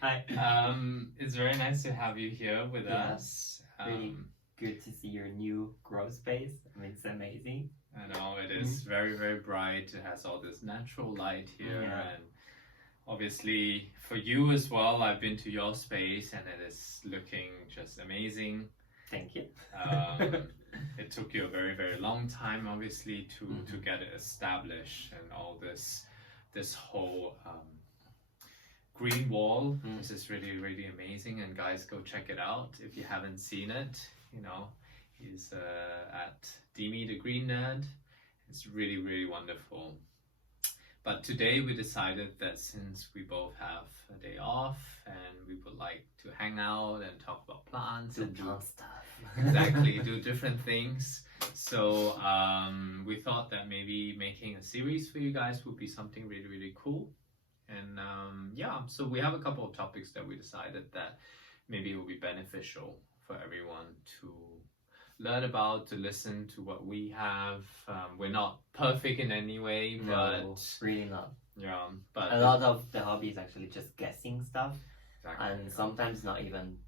Hi. It's very nice to have you here with us. Really good to see your new grow space. I mean, it's amazing. I know it is very, very bright. It has all this natural light here, and obviously for you as well, I've been to your space and it is looking just amazing. Thank you. It took you a very, very long time, obviously, to get it established, and all this whole green wall. This is really, really amazing, and guys, go check it out if you haven't seen it. You know, he's at Dimi the Green Nerd. It's really, really wonderful. But today we decided that since we both have a day off and we would like to hang out and talk about plants and do stuff. Exactly, do different things. So we thought that maybe making a series for you guys would be something really, really cool. And so we have a couple of topics that we decided that maybe it would be beneficial for everyone to learn about, to listen to what we have. We're not perfect in any way, but really not. Yeah, but a lot of the hobby is actually just guessing stuff, exactly, and sometimes not even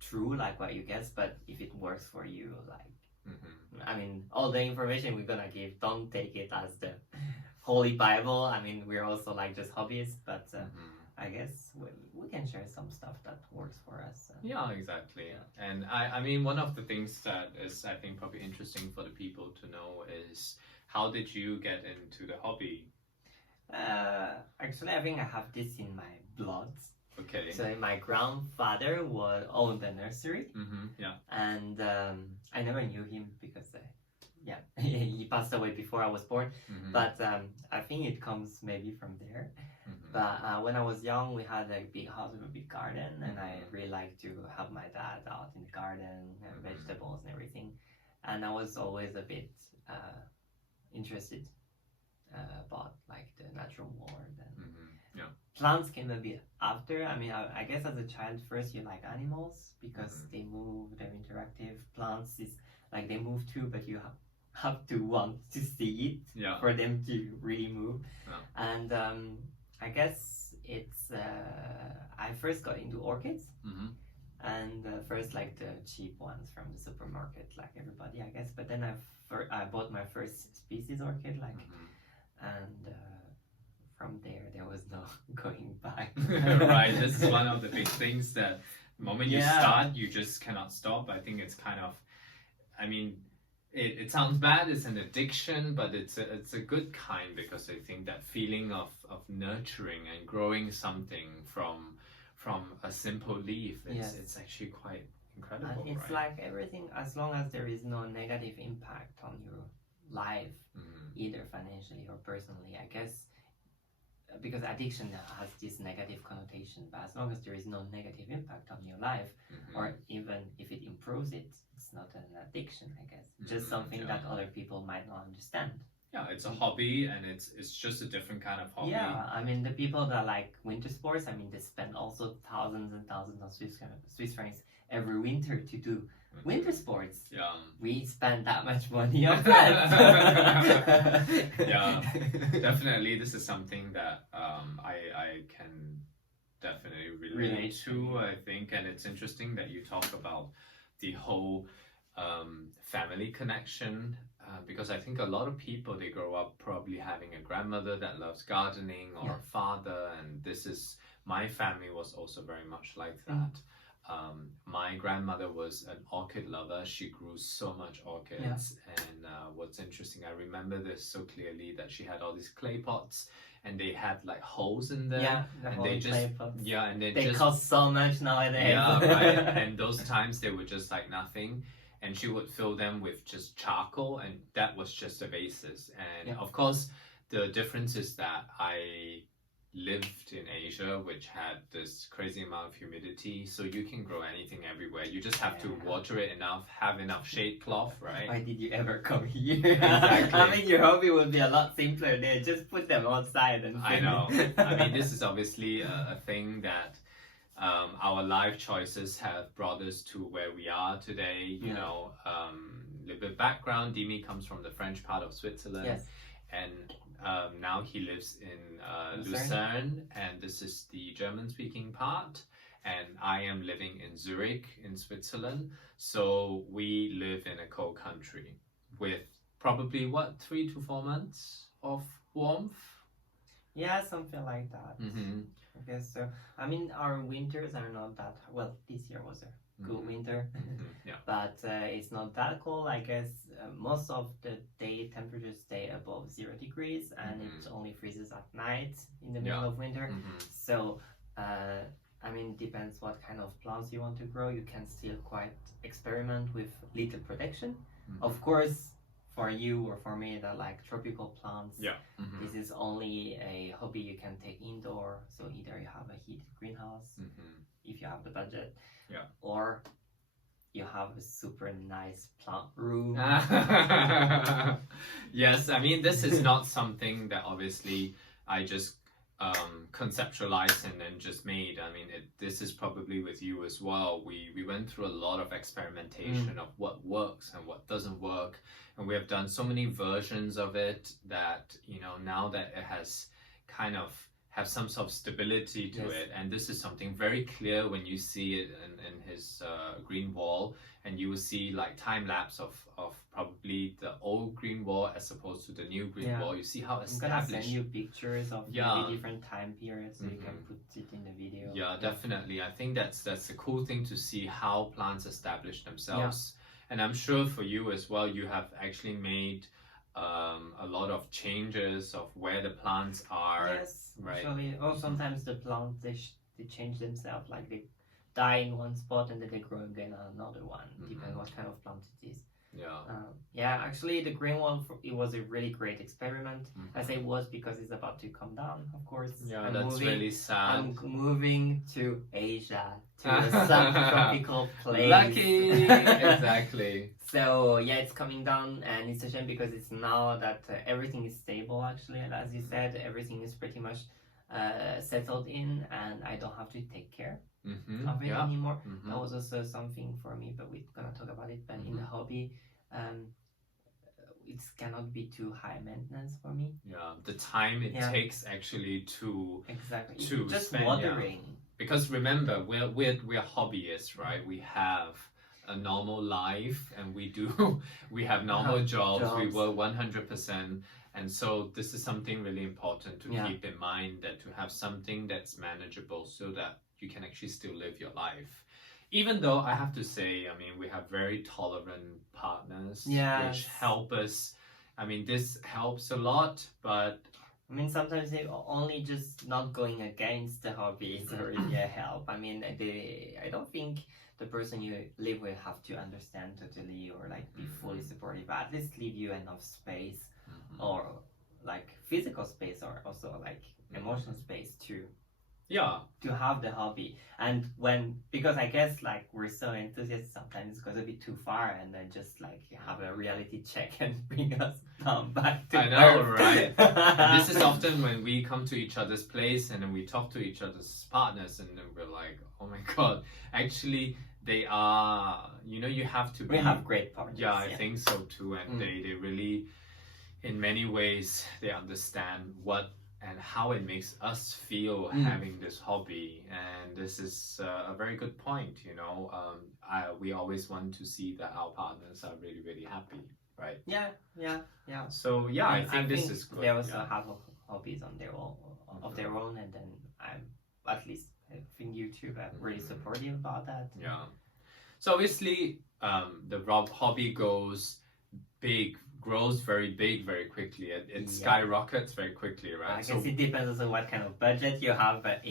true, like what you guess. But if it works for you, like, I mean, all the information we're gonna give, don't take it as the Holy Bible. I mean, we're also like just hobbyists, but I guess we can share some stuff that works for us. Yeah, exactly. Yeah. And I mean, one of the things that is, I think, probably interesting for the people to know is, how did you get into the hobby? Actually, I think I have this in my blood. Okay. So my grandfather owned the nursery. Yeah. And I never knew him because he passed away before I was born. But I think it comes maybe from there. But when I was young, we had a big house with a big garden, and I really liked to help my dad out in the garden, vegetables and everything. And I was always a bit interested about like the natural world. And plants came a bit after. I mean, I guess as a child, first you like animals because they move, they're interactive. Plants is like they move too, but you have to want to see it for them to really move. And I guess it's I first got into orchids, and first like the cheap ones from the supermarket, like everybody, I guess. But then I bought my first species orchid, like, and from there was no going back. Right, this is one of the big things that the moment you start, you just cannot stop. I think it's kind of, I mean, it sounds bad, it's an addiction, but it's a good kind, because I think that feeling of nurturing and growing something from a simple leaf, it's actually quite incredible. And it's like everything, as long as there is no negative impact on your life, either financially or personally, I guess, because addiction has this negative connotation, but as long as there is no negative impact on your life, or even if it improves it, it's not an addiction, I guess. Just something that other people might not understand. Yeah, it's a hobby, and it's just a different kind of hobby. Yeah, I mean, the people that like winter sports, I mean, they spend also thousands and thousands of Swiss francs every winter to do winter sports. Yeah. We spend that much money on that. Yeah, definitely. This is something that I can definitely relate to, I think. And it's interesting that you talk about the whole family connection, because I think a lot of people, they grow up probably having a grandmother that loves gardening, or a father, and my family was also very much like that. My grandmother was an orchid lover. She grew so much orchids, and what's interesting, I remember this so clearly, that she had all these clay pots, and they had like holes in them, and they just and they cost so much nowadays. Yeah, right. And those times they were just like nothing, and she would fill them with just charcoal, and that was just the basis. And of course, the difference is that I lived in Asia, which had this crazy amount of humidity, so you can grow anything everywhere. You just have to water it enough, have enough shade cloth, right? Why did you ever come here? Exactly. I mean, your hobby would be a lot simpler there. Just put them outside and I know. I mean, this is obviously a thing that our life choices have brought us to where we are today. You know, a little bit of background. Dimi comes from the French part of Switzerland. Yes. And now he lives in Lucerne. Lucerne, and this is the German-speaking part. And I am living in Zurich in Switzerland. So we live in a cold country with probably 3 to 4 months of warmth. Yeah, something like that. I guess so. I mean, our winters are not that well. This year was a good winter, Yeah. but it's not that cold. I guess most of the day temperatures stay above 0 degrees, and it only freezes at night in the middle of winter. So, I mean, depends what kind of plants you want to grow. You can still quite experiment with little protection. Of course, for you or for me that like tropical plants, this is only a hobby you can take indoor. So either you have a heated greenhouse if you have the budget, or you have a super nice plant room. Yes, I mean, this is not something that obviously I just conceptualized and then just made. I mean, this is probably with you as well. We went through a lot of experimentation of what works and what doesn't work, and we have done so many versions of it that, you know, now that it has kind of have some sort of stability to it, and this is something very clear when you see it in his green wall, and you will see like time lapse of probably the old green wall as opposed to the new green wall. You see how established. I'm gonna send you pictures of maybe different time periods so you can put it in the video. Yeah, definitely. I think that's a cool thing to see how plants establish themselves. And I'm sure for you as well, you have actually made a lot of changes of where the plants are. Yes, right. Actually, sometimes the plants they change themselves, like they die in one spot and then they grow again on another one. Depending what kind of plant it is. Actually the green one, it was a really great experiment. I say was because it's about to come down, of course. That's really sad. I'm moving to Asia, to a subtropical place. Lucky. Exactly. So yeah, it's coming down, and it's a shame because it's now that everything is stable actually, and as you said, everything is pretty much settled in, and I don't have to take care of it anymore. That was also something for me, but we're gonna talk about it. But in the hobby, it cannot be too high maintenance for me. The time it takes actually to just spend, watering. Because remember, we're hobbyists, right? We have a normal life, and we have normal jobs. We work 100%. And so this is something really important to keep in mind, that to have something that's manageable so that you can actually still live your life. Even though I have to say, I mean, we have very tolerant partners which help us. I mean, this helps a lot, but I mean, sometimes they only just not going against the hobby is already a help. I mean, I don't think the person you live with have to understand totally or like be fully supportive, but at least leave you enough space or like physical space or also like emotional space to have the hobby. And because I guess like we're so enthusiastic, sometimes it goes a bit too far, and then just like have a reality check and bring us down back to Earth. Right? And this is often when we come to each other's place and then we talk to each other's partners, and then we're like, oh my god, actually they are, you know, you have to we have great partners. I think so too. And they really, in many ways, they understand what and how it makes us feel having this hobby. And this is a very good point, you know. We always want to see that our partners are really, really happy, right? Yeah. So I think this is good. They also have hobbies on their own, of their own, and then I think you two are really supportive about that. Yeah. So obviously, the hobby grows very big very quickly. It skyrockets very quickly, right? I guess it depends on what kind of budget you have, but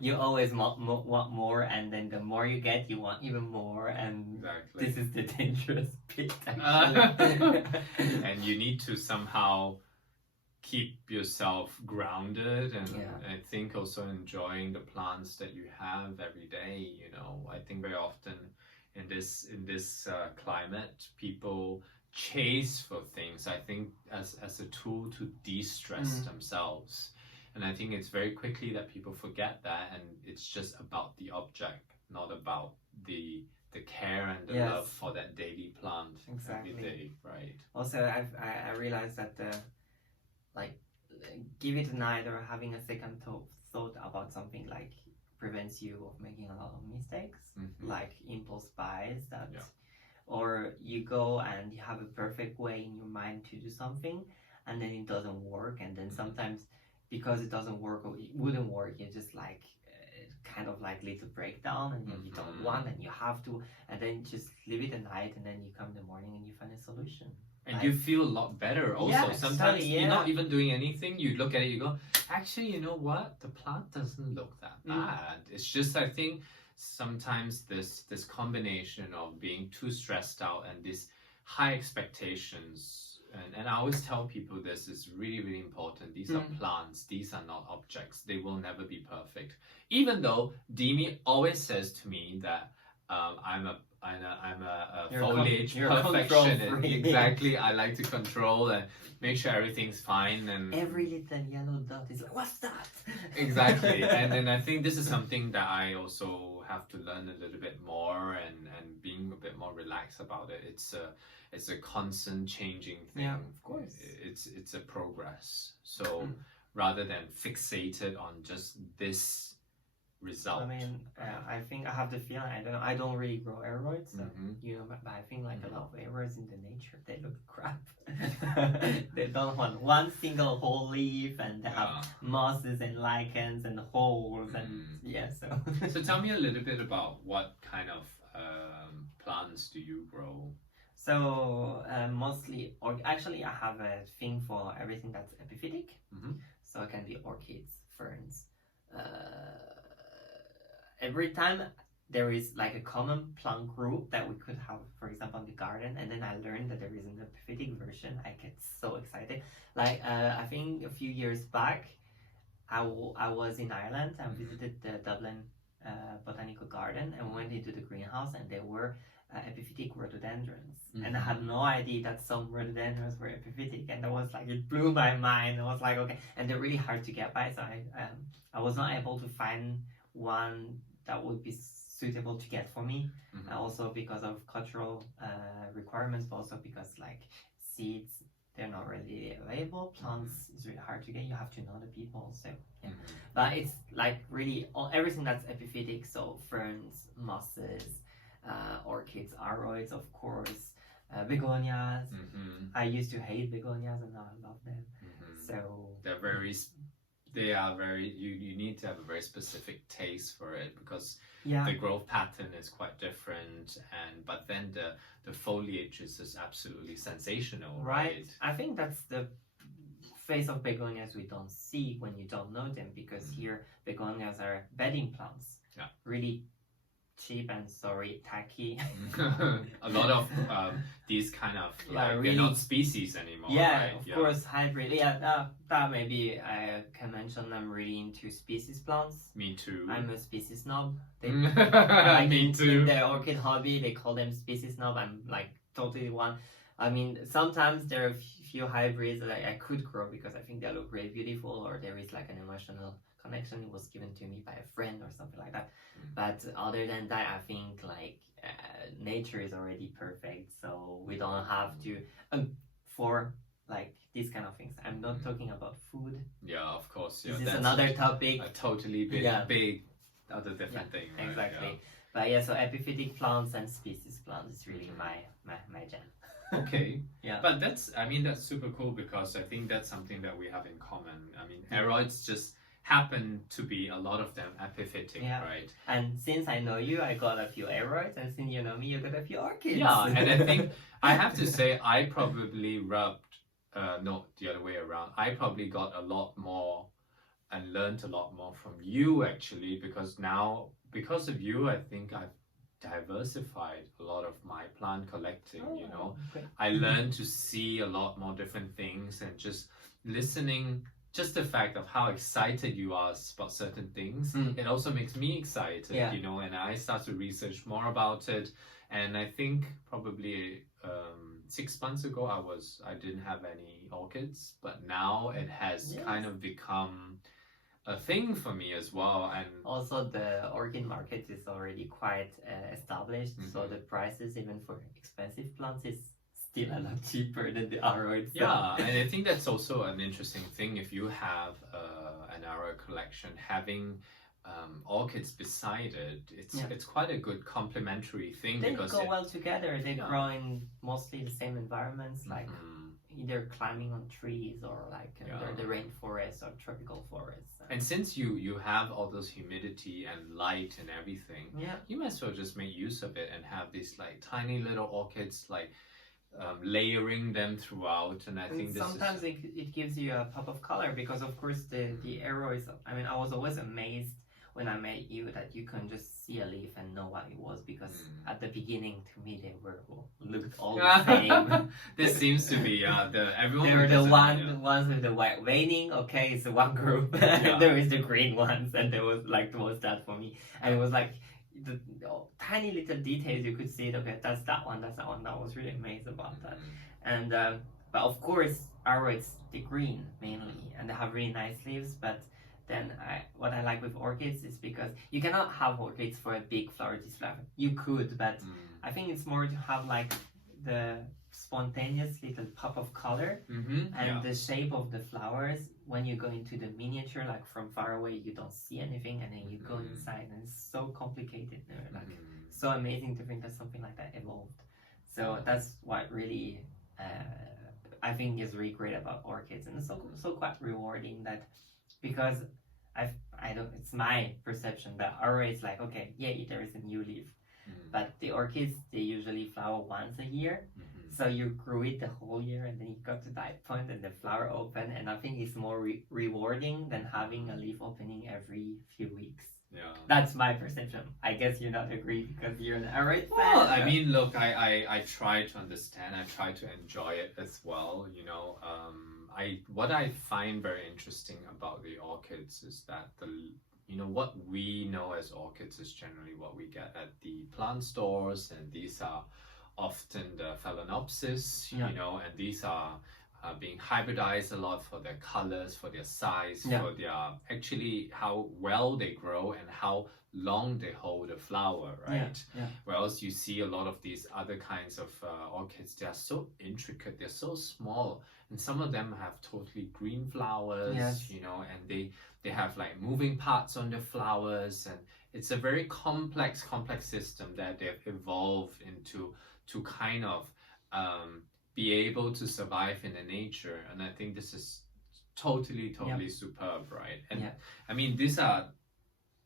you always want more, and then the more you get, you want even more, and this is the dangerous bit, actually. And you need to somehow keep yourself grounded, and I think also enjoying the plants that you have every day. You know, I think very often in this climate, people chase for things, I think, as a tool to de-stress themselves. And I think it's very quickly that people forget that, and it's just about the object, not about the care and the love for that daily plant every day, right? Also, I realized that like give it a night or having a second thought about something like prevents you of making a lot of mistakes, like impulse buys that, or you go and you have a perfect way in your mind to do something and then it doesn't work, and then sometimes because it doesn't work or it wouldn't work, you just like kind of like little breakdown, and then you don't want and you have to, and then just leave it at night, and then you come in the morning and you find a solution. And you feel a lot better also. Yeah, sometimes you're not even doing anything, you look at it, you go, actually, you know what, the plant doesn't look that bad. It's just, I think sometimes this combination of being too stressed out and these high expectations, and I always tell people this is really, really important. These are plants, these are not objects. They will never be perfect. Even though Dimi always says to me that I'm a foliage perfectionist. Exactly. I like to control and make sure everything's fine, and every little yellow dot is like, what's that? Exactly. And then I think this is something that I also have to learn a little bit more, and being a bit more relaxed about it. It's a constant changing thing. Yeah, of course. It's a progress. So rather than fixated on just this result. I mean, I think I have the feeling, I don't really grow aeroids, so you know, but I think like a lot of aeroids in the nature, they look crap. They don't want one single whole leaf, and they have mosses and lichens and holes, and so. So tell me a little bit about what kind of plants do you grow? So mostly, actually I have a thing for everything that's epiphytic. So it can be orchids, ferns. Every time there is like a common plant group that we could have, for example, in the garden, and then I learned that there is an epiphytic version, I get so excited. Like I think a few years back, I was in Ireland and visited the Dublin Botanical Garden, and went into the greenhouse, and there were epiphytic rhododendrons, and I had no idea that some rhododendrons were epiphytic, and that was like, it blew my mind. I was like, okay, and they're really hard to get by, so I was not able to find one that would be suitable to get for me, also because of cultural requirements, but also because like seeds, they're not really available. Plants is really hard to get, you have to know the people, so yeah. But it's like really everything that's epiphytic, so ferns, mosses, orchids, aroids, of course, begonias. I used to hate begonias, and now I love them. So they are very, you need to have a very specific taste for it, because the growth pattern is quite different, but then the foliage is just absolutely sensational, right? I think that's the face of begonias we don't see when you don't know them, because here begonias are bedding plants, really cheap and tacky. A lot of these kind of like really, they're not species anymore. Right? Of course, hybrid. That maybe I can mention. I'm really into species plants. Me too. I'm a species snob. Me too. In the orchid hobby, they call them species snob. I'm like totally one. I mean, sometimes there are a few hybrids that I could grow because I think they look really beautiful, or there is like an emotional connection. It was given to me by a friend or something like that. But other than that, I think like nature is already perfect, so we don't have to for like these kind of things. I'm not talking about food. Yeah, of course. Yeah, this is another topic. A totally big other different thing. Right? Exactly. Yeah. But yeah, so epiphytic plants and species plants is really my jam. Okay. But that's super cool, because I think that's something that we have in common. I mean, aeroids just happen to be a lot of them epiphytic, right? And since I know you, I got a few aeroids, and since you know me, you got a few orchids. Yeah, and I think I have to say I probably not the other way around. I probably got a lot more and learned a lot more from you, actually, because now, because of you, I think I've diversified a lot of my plant collecting. Okay. I learned to see a lot more different things, and just listening, just the fact of how excited you are about certain things, it also makes me excited, and I start to research more about it. And I think probably 6 months ago I didn't have any orchids, but now it has kind of become a thing for me as well. And also the orchid market is already quite established, so the prices even for expensive plants is still a lot cheaper than the aroids. So. Yeah, and I think that's also an interesting thing. If you have an aroid collection, having orchids beside it, it's quite a good complementary thing. They because go well together. They grow in mostly the same environments, like either climbing on trees or like under the rainforest or tropical forests. And since you have all those humidity and light and everything, you might as well just make use of it and have these like tiny little orchids, like layering them throughout. And I think sometimes it gives you a pop of color, because of course the arrow is, I mean, I was always amazed when I met you that you can just see a leaf and know what it was, because at the beginning, to me, they looked all the same. This seems to be everyone. They were the ones with the white veining. Okay, it's one group. There is the green ones, and there was like that for me. And it was like the tiny little details you could see it. Okay, that's that one. I was really amazed about that. And but of course, aroids, the green mainly, and they have really nice leaves, but. Then what I like with orchids is because you cannot have orchids for a big flower display. You could, but I think it's more to have like the spontaneous little pop of color and the shape of the flowers. When you go into the miniature, like from far away, you don't see anything, and then you go inside, and it's so complicated. Like so amazing to think that something like that evolved. So that's what really I think is really great about orchids, and it's so quite rewarding that. Because I don't, it's my perception that always like, okay, there is a new leaf, but the orchids, they usually flower once a year, so you grew it the whole year, and then you got to that point and the flower open, and I think it's more rewarding than having a leaf opening every few weeks. That's my perception. I guess you not agree because you're an aroid fan. Well, I mean, look, I try to understand, I try to enjoy it as well, you know. What I find very interesting about the orchids is that what we know as orchids is generally what we get at the plant stores, and these are often the Phalaenopsis, you know, and these are being hybridized a lot for their colors, for their size, for their actually how well they grow and how long they hold a flower, right? Whereas you see a lot of these other kinds of orchids, they are so intricate, they're so small, and some of them have totally green flowers, you know, and they have like moving parts on the flowers, and it's a very complex system that they've evolved into to kind of be able to survive in the nature. And I think this is totally superb, right? And I mean, these are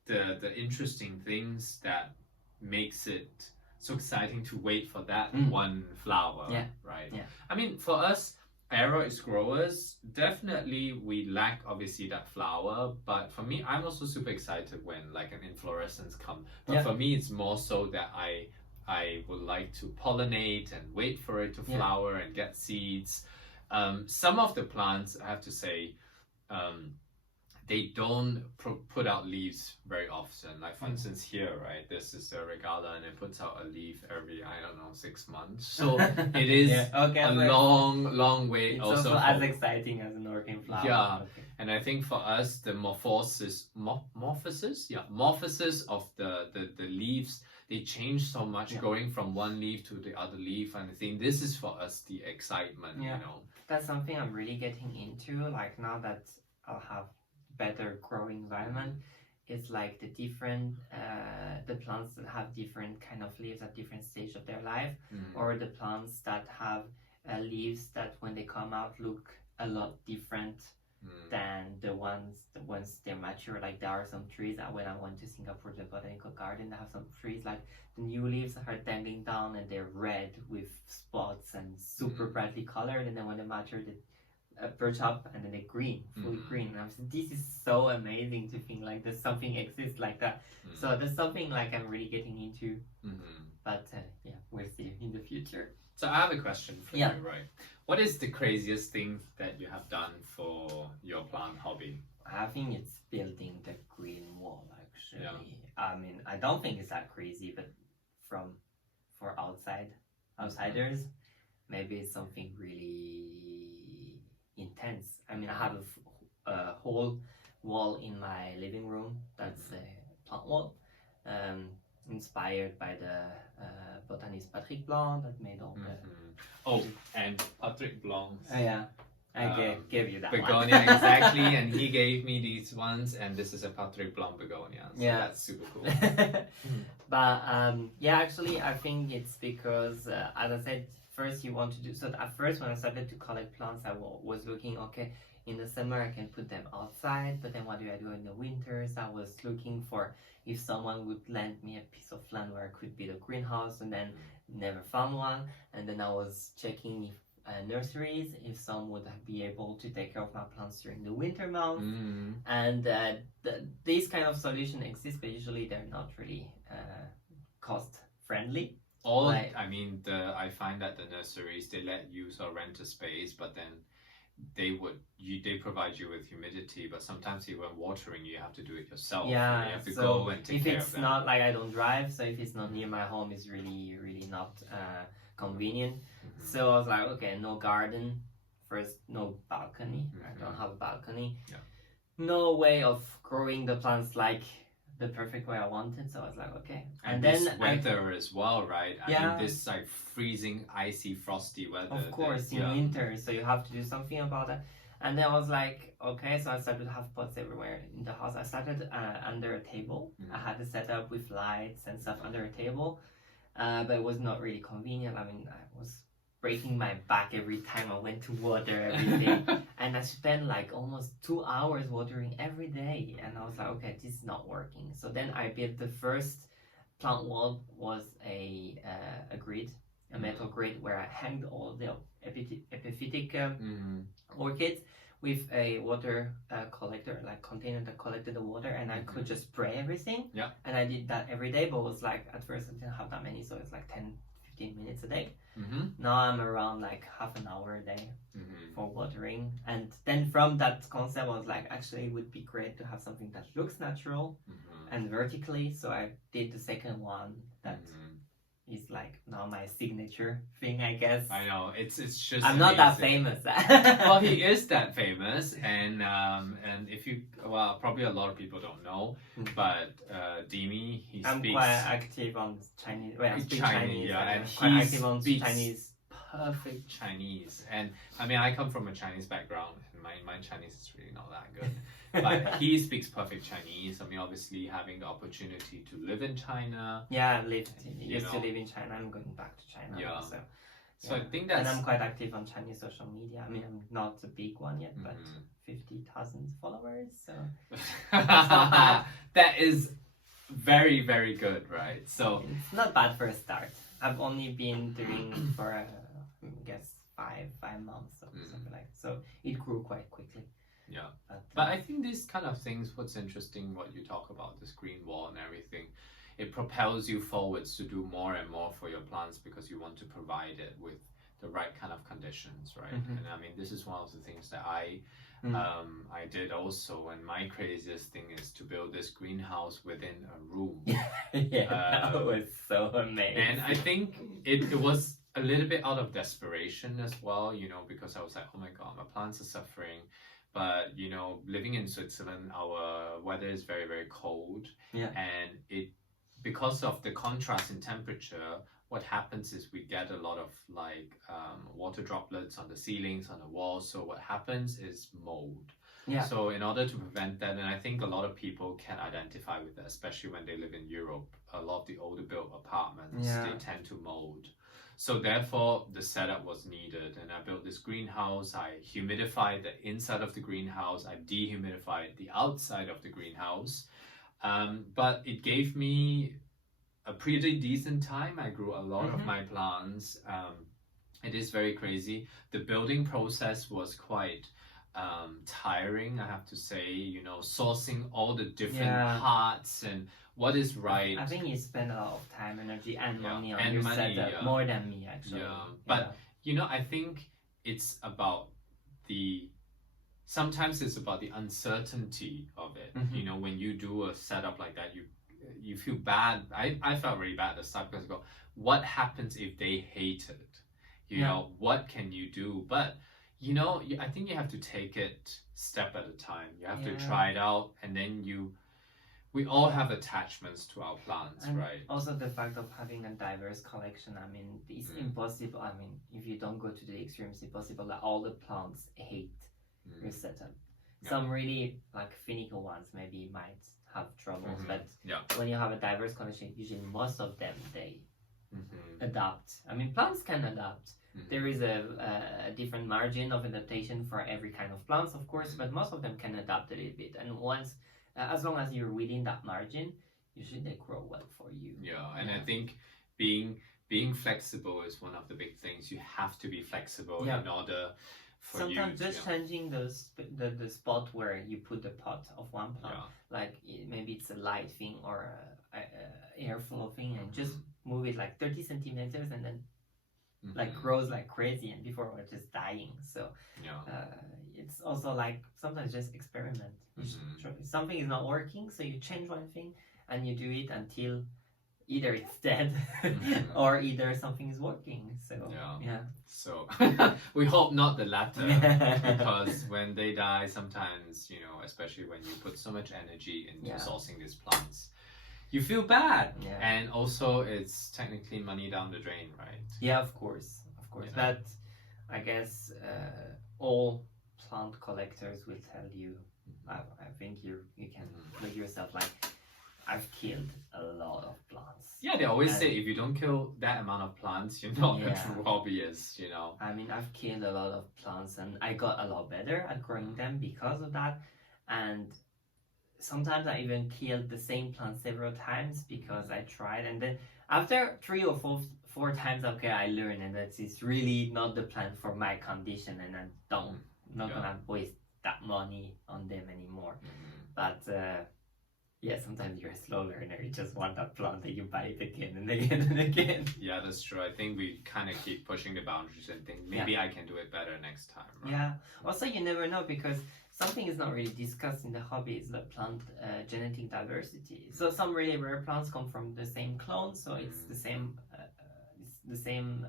the interesting things that makes it so exciting to wait for that one flower, right? I mean, for us aroid growers, definitely we lack obviously that flower, but for me, I'm also super excited when like an inflorescence come. But for me, it's more so that I would like to pollinate and wait for it to flower and get seeds. Some of the plants, I have to say, they don't put out leaves very often. Like for instance here, right, this is a regala, and it puts out a leaf every, I don't know, 6 months. So it is a long way. It's also as exciting as an orchid flower. And I think for us, the morphosis of the leaves, they change so much going from one leaf to the other leaf, and I think this is for us the excitement, you know. That's something I'm really getting into, like now that I'll have better growing environment. It's like the different the plants that have different kind of leaves at different stage of their life, or the plants that have leaves that when they come out look a lot different than the ones that once they're mature. Like there are some trees that when I went to Singapore, the botanical garden, they have some trees like the new leaves are dangling down and they're red with spots and super brightly colored, and then when they mature they perch up and then they're green, fully green. And I'm saying, this is so amazing to think like there's something exists like that. So that's something like I'm really getting into. But we'll see in the future. So I have a question for you, right? What is the craziest thing that you have done for your plant hobby? I think it's building the green wall, actually. I mean, I don't think it's that crazy, but for outsiders, maybe it's something really intense. I mean, I have a whole wall in my living room that's a plant wall, inspired by the botanist Patrick Blanc that made all the Oh, and Patrick Blanc's. Oh yeah, I gave you that begonia, one. exactly, and he gave me these ones, and this is a Patrick Blanc begonia, so yeah, that's super cool. But yeah, actually, I think it's because, as I said, first you want to do so. At first, when I started to collect plants, I was looking, okay, in the summer I can put them outside, but then what do I do in the winter? So I was looking for if someone would lend me a piece of land where I could build a greenhouse, and then never found one. And then I was checking if nurseries, if some would be able to take care of my plants during the winter months. And these kind of solution exists, but usually they're not really cost friendly. I mean, I find that the nurseries, they let you sort of rent a space, but then they provide you with humidity, but sometimes even watering you have to do it yourself. Yeah, you have to go and take care of them. If it's not like I don't drive, so if it's not near my home, it's really not convenient. So I was like, okay, no garden, first no balcony. I don't have a balcony. No way of growing the plants like the perfect way I wanted. So I was like, okay. And then this weather as well, right? I mean, this like freezing, icy, frosty weather. Of course, in winter, so you have to do something about it. And then I was like, okay, so I started to have pots everywhere in the house. I started under a table. I had it set up with lights and stuff under a table, but it was not really convenient. I mean, I was breaking my back every time I went to water everything. And I spent like almost 2 hours watering every day. And I was like, okay, this is not working. So then I built the first plant wall was a grid, a metal grid where I hanged all the epiphytic orchids with a water collector, like container that collected the water, and I could just spray everything. And I did that every day, but it was like, at first I didn't have that many, so it's like 10-15 minutes a day. Now I'm around like half an hour a day for watering. And then from that concept, I was like, actually it would be great to have something that looks natural and vertically. So I did the second one that is like now my signature thing, I guess. I know, it's just I'm amazing. not that famous. Well, he is that famous, and if you, well, probably a lot of people don't know, but Dimi, I'm speaks. quite active on Chinese. Well, I speak Chinese. Yeah, and quite he active on speaks Chinese. Perfect Chinese, and I mean, I come from a Chinese background, and my Chinese is really not that good. But he speaks perfect Chinese. I mean, obviously having the opportunity to live in China. Yeah, I used to live in China. I'm going back to China. Yeah. So So I think that's... And I'm quite active on Chinese social media. I mean, I'm not a big one yet, but 50,000 followers. So that is very, very good, right? So it's not bad for a start. I've only been doing for I guess five months or something like that. So it grew quite quickly. Yeah, but I think these kind of things, what's interesting, what you talk about, this green wall and everything, it propels you forwards to do more and more for your plants because you want to provide it with the right kind of conditions, right? And I mean, this is one of the things that I did also, and my craziest thing is to build this greenhouse within a room. That was so amazing. And I think it was a little bit out of desperation as well, you know, because I was like, oh my god, my plants are suffering. But, you know, living in Switzerland, our weather is very, very cold. And because of the contrast in temperature, what happens is we get a lot of like water droplets on the ceilings, on the walls. So what happens is mold. So in order to prevent that, and I think a lot of people can identify with that, especially when they live in Europe, a lot of the older built apartments, they tend to mold. So therefore, the setup was needed, and I built this greenhouse. I humidified the inside of the greenhouse. I dehumidified the outside of the greenhouse. But it gave me a pretty decent time. I grew a lot of my plants. It is very crazy. The building process was quite tiring, I have to say, you know, sourcing all the different parts and what is right. I think you spend a lot of time, energy, and money on your setup, more than me, actually. But, you know, I think it's about sometimes it's about the uncertainty of it. You know, when you do a setup like that, you feel bad. I felt really bad at the start because I go, what happens if they hate it? You know, what can you do? But, you know, I think you have to take it step at a time. You have to try it out, and then we all have attachments to our plants, and right? Also the fact of having a diverse collection. I mean, it's impossible. I mean, if you don't go to the extremes, it's impossible that all the plants hate your setup. Some really like finical ones maybe might have troubles, but when you have a diverse collection, usually most of them they adapt. I mean, plants can adapt. There is a different margin of adaptation for every kind of plants, of course, but most of them can adapt a little bit. And once, as long as you're within that margin, usually they grow well for you. I think being flexible is one of the big things. You have to be flexible in order for sometimes you. Just changing the spot where you put the pot of one plant, like maybe it's a light thing or a airflow thing, and just move it like 30 centimeters and then like grows like crazy, and before we're just dying. So it's also like sometimes just experiment. Something is not working, so you change one thing and you do it until either it's dead or either something is working. So we hope not the latter, because when they die, sometimes, you know, especially when you put so much energy into sourcing these plants, you feel bad. And also it's technically money down the drain, right? Of course. But I guess all plant collectors will tell you, I think you can look yourself like, I've killed a lot of plants. They always say if you don't kill that amount of plants, you're not a true hobbyist, you know. I mean, I've killed a lot of plants and I got a lot better at growing them because of that. And sometimes I even killed the same plant several times because I tried, and then after 3 or 4 times, okay, I learned, and that it's really not the plant for my condition, and I'm not gonna waste that money on them anymore. But sometimes you're a slow learner. You just want that plant and you buy it again and again and again. That's true. I think we kind of keep pushing the boundaries and think maybe I can do it better next time, right? Also, you never know, because something is not really discussed in the hobby is the plant genetic diversity. So some really rare plants come from the same clone, so it's the same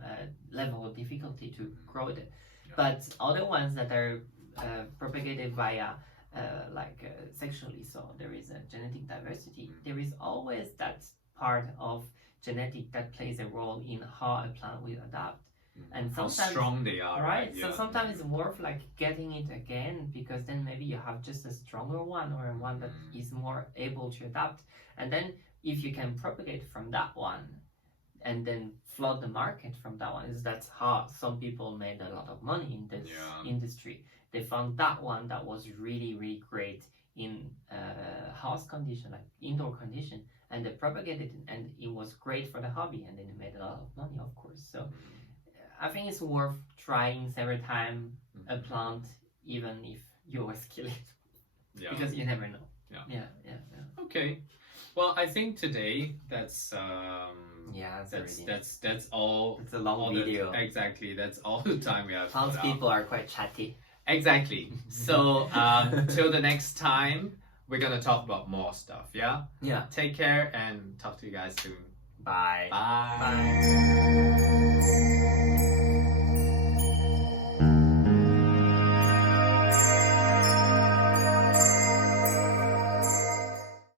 level of difficulty to grow it. But other ones that are propagated via sexually, so there is a genetic diversity. There is always that part of genetic that plays a role in how a plant will adapt. And sometimes, how strong they are, right? So sometimes it's worth like getting it again, because then maybe you have just a stronger one or one that is more able to adapt. And then if you can propagate from that one and then flood the market from that one, that's how some people made a lot of money in this industry. They found that one that was really, really great in house condition, like indoor condition, and they propagated it, and it was great for the hobby, and then they made a lot of money, of course. So I think it's worth trying several times a plant, even if you always kill it, because you never know. Okay, well, I think today that's that's all. It's a long video. Exactly, that's all the time we have. Plant people are quite chatty. Exactly. So till the next time, we're gonna talk about more stuff. Take care and talk to you guys soon. Bye. Bye.